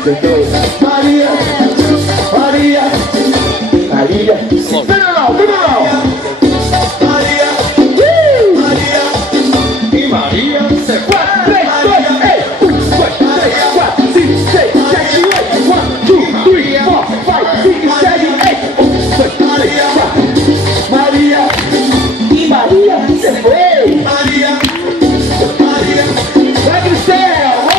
Maria, Maria, Maria. Federal, federal. Maria, Maria e Maria. 4, 3, 2, 1, 2, 3, 4, 5, 6, 7, 8. 1, 2, 3, 4, 5, 6, 7, 8. 1, 2, 3, 4. Maria e Maria. Você foi. Maria, Maria. Vai do céu.